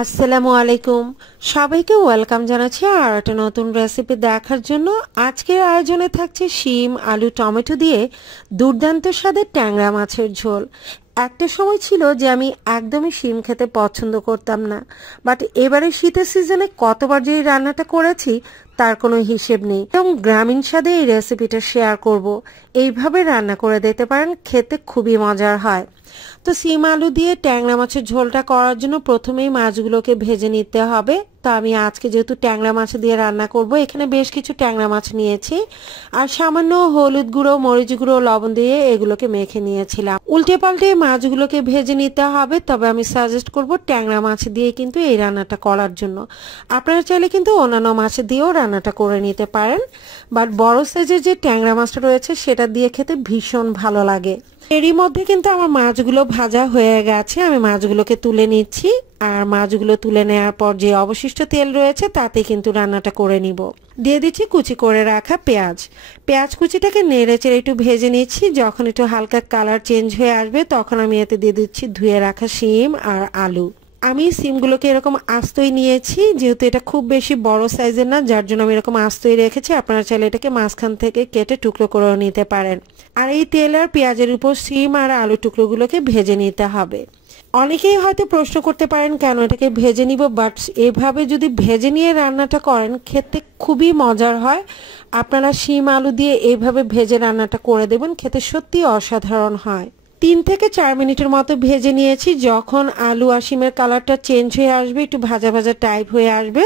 আসসালামু আলাইকুম সবাইকে ওয়েলকাম জানাচ্ছি আর একটা নতুন রেসিপি দেখার জন্য। আজকের আয়োজনে থাকছে শিম আলু টমেটো দিয়ে দুর্দান্ত স্বাদের ট্যাংরা মাছের ঝোল। একটা সময় ছিল যে আমি একদমই শিম খেতে পছন্দ করতাম না, বাট এবারে শীতের সিজনে কতবার যে এই রান্নাটা করেছি তার কোনো হিসেব নেই। এবং গ্রামীণ স্বাদে এই রেসিপিটা শেয়ার করব। এইভাবে রান্না করে দিতে পারেন, খেতে খুবই মজার হয়। তো শিম আলু দিয়ে ট্যাংরা মাছের ঝোলটা করার জন্য প্রথমেই মাছগুলোকে ভেজে নিতে হবে। তো আমি আজকে যেহেতু ট্যাংরা মাছ দিয়ে রান্না করব, এখানে বেশ কিছু ট্যাংরা মাছ নিয়েছি আর সামান্য হলুদ গুঁড়ো, মরিচ গুঁড়ো, লবণ দিয়ে এগুলোকে মেখে নিয়েছিলাম। উল্টে পাল্টে মাছগুলোকে ভেজে নিতে হবে, তবে আমি সাজেস্ট করব ট্যাংরা মাছ দিয়ে কিন্তু এই রান্নাটা করার জন্য। আপনারা চাইলে কিন্তু অন্যান্য মাছ দিয়েও রান্নাটা করে নিতে পারেন, বাট বড় সাইজের যে ট্যাংরা মাছটা রয়েছে সেটা দিয়ে খেতে ভীষণ ভালো লাগে। এরই মধ্যে কিন্তু আমার মাছগুলো ভাজা হয়ে গেছে, আমি মাছগুলোকে তুলে নিচ্ছি। আর মাছগুলো তুলে নেওয়ার পর যে অবশিষ্ট তেল রয়েছে তাতে কিন্তু রান্নাটা করে নিব। দিয়ে দিচ্ছি কুচি করে রাখা পেঁয়াজ কুচিটাকে নেড়ে চেড়ে একটু ভেজে নিচ্ছি। যখন একটু হালকা কালার চেঞ্জ হয়ে আসবে তখন আমি এতে দিয়ে দিচ্ছি ধুয়ে রাখা শিম আর আলু। আমি সিমগুলোকে এরকম আস্তই নিয়েছি, যেহেতু এটা খুব বেশি বড় সাইজের না, যার জন্য আমি এরকম আস্তই রেখেছি। আপনারা চাইলে এটাকে মাঝখান থেকে কেটে টুকরো করে নিতে পারেন। আর এই তেল আর পেঁয়াজের উপর সিম আর আলু টুকরোগুলোকে ভেজে নিতে হবে। অনেকেই হয়তো প্রশ্ন করতে পারেন কেন এটাকে ভেজে নিব, বাট এভাবে যদি ভেজে নিয়ে রান্নাটা করেন খেতে খুবই মজার হয়। আপনারা শিম আলু দিয়ে এইভাবে ভেজে রান্নাটা করে দেবেন, খেতে সত্যি অসাধারণ হয়। 3 থেকে 4 মিনিটের মতো ভেজে নিয়েছি। যখন আলু আর শিমের কালারটা চেঞ্জ হয়ে আসবে, একটু ভাজা ভাজা টাইপ হয়ে আসবে,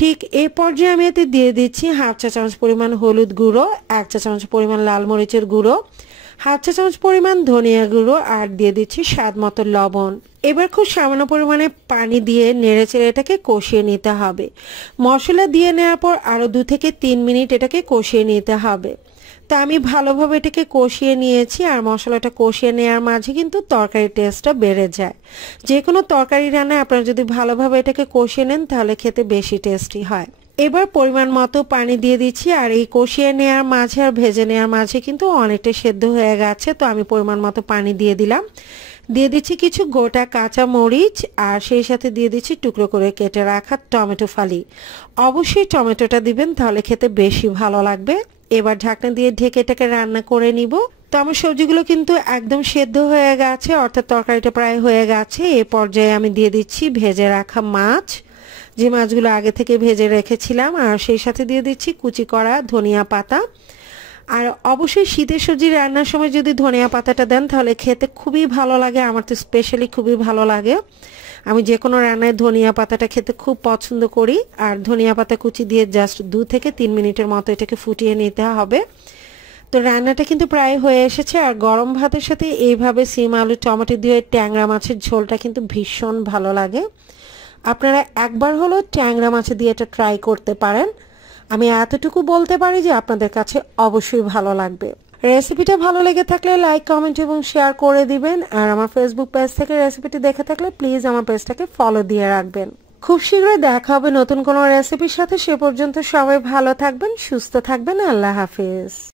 ঠিক এই পর্যায়ে আমি এতে দিয়ে দিচ্ছি 1/2 চা চামচ পরিমাণ হলুদ গুঁড়ো, 1 চা চামচ পরিমাণ লাল মরিচের গুঁড়ো, 1/2 চা চামচ পরিমাণ ধনিয়া গুঁড়ো আর দিয়ে দিচ্ছি স্বাদ মতো লবণ। এবার খুব সামান্য পরিমাণে পানি দিয়ে নেড়ে চেড়ে এটাকে কষিয়ে নিতে হবে। মশলা দিয়ে নেওয়ার পর আরও 2 থেকে 3 মিনিট এটাকে কষিয়ে নিতে হবে। তা আমি ভালোভাবে এটাকে কষিয়ে নিয়েছি। আর মশলাটা কষিয়ে নেওয়ার মাঝে কিন্তু তরকারির টেস্টটা বেড়ে যায়। যে কোনো তরকারি রান্নায় আপনারা যদি ভালোভাবে এটাকে কষিয়ে নেন তাহলে খেতে বেশি টেস্টি হয়। এবার পরিমাণ মতো পানি দিয়ে দিচ্ছি। আর এই কষিয়ে নেওয়ার মাঝে আর ভেজে নেওয়ার মাঝে কিন্তু অনেকটা সেদ্ধ হয়ে গেছে, তো আমি পরিমাণ মতো পানি দিয়ে দিলাম। দিয়ে দিচ্ছি কিছু গোটা কাঁচা মরিচ আর সেই সাথে দিয়ে দিচ্ছি টুকরো করে কেটে রাখা টমেটো ফালি। অবশ্যই টমেটোটা দিবেন, তাহলে খেতে বেশি ভালো লাগবে। এবার ঢাকনা দিয়ে ঢেকে এটাকে রান্না করে নিব। তো আমার সবজিগুলো কিন্তু একদম সেদ্ধ হয়ে গেছে, অর্থাৎ তরকারিটা প্রায় হয়ে গেছে। এ পর্যায়ে আমি দিয়ে দিচ্ছি ভেজে রাখা মাছ, যে মাছগুলো আগে থেকে ভেজে রেখেছিলাম, আর সেই সাথে দিয়ে দিচ্ছি কুচি করা ধনিয়া পাতা। আর অবশ্যই শীতের সবজি রান্নার সময় যদি ধনিয়া পাতাটা দেন তাহলে খেতে খুবই ভালো লাগে। আমার তো স্পেশালি খুবই ভালো লাগে, আমি যে কোনো রান্নায় ধনিয়া পাতাটা খেতে খুব পছন্দ করি। আর ধনিয়া পাতা কুচি দিয়ে জাস্ট 2 থেকে 3 মিনিটের মতো এটাকে ফুটিয়ে নিতে হবে। তো রান্নাটা কিন্তু প্রায় হয়ে এসেছে। আর গরম ভাতের সাথে এইভাবে শিম আলু টমেটো দিয়ে ট্যাংরা মাছের ঝোলটা কিন্তু ভীষণ ভালো লাগে। আপনারা একবার হলো ট্যাংরা মাছ দিয়ে এটা ট্রাই করতে পারেন। আমি এতটুকু বলতে পারি যে আপনাদের কাছে অবশ্যই ভালো লাগবে। রেসিপিটা ভালো লেগে থাকলে লাইক, কমেন্ট এবং শেয়ার করে দিবেন। আর আমার ফেসবুক পেজ থেকে রেসিপিটি দেখে থাকলে প্লিজ আমার পেজটাকে ফলো দিয়ে রাখবেন। খুব শীঘ্রই দেখা হবে নতুন কোনো রেসিপির সাথে। সে পর্যন্ত সবাই ভালো থাকবেন, সুস্থ থাকবেন। আল্লাহ হাফেজ।